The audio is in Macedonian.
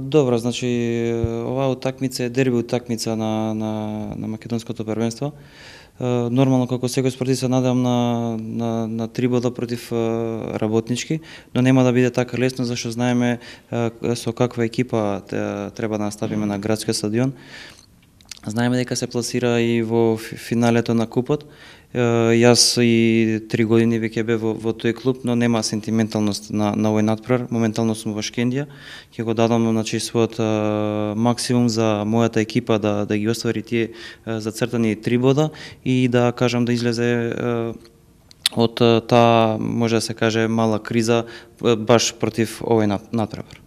Добро, значи оваа утакмица е дерби утакмица на македонското првенство. Нормално како секој спортист се надевам на 3 бода против Работнички, но нема да биде така лесно зашто знаеме со каква екипа треба да настапиме на градскиот стадион. Знаеме дека се пласира и во финалето на купот. Јас и 3 години веќе бев во тој клуб, но нема сентименталност на овој надпревар. Моментално сум во Шкендија. Ќе го дадам својот максимум за мојата екипа да ги оствари тие зацртани 3 бода и да кажам да излезе од таа, може да се каже, мала криза баш против овој надпревар.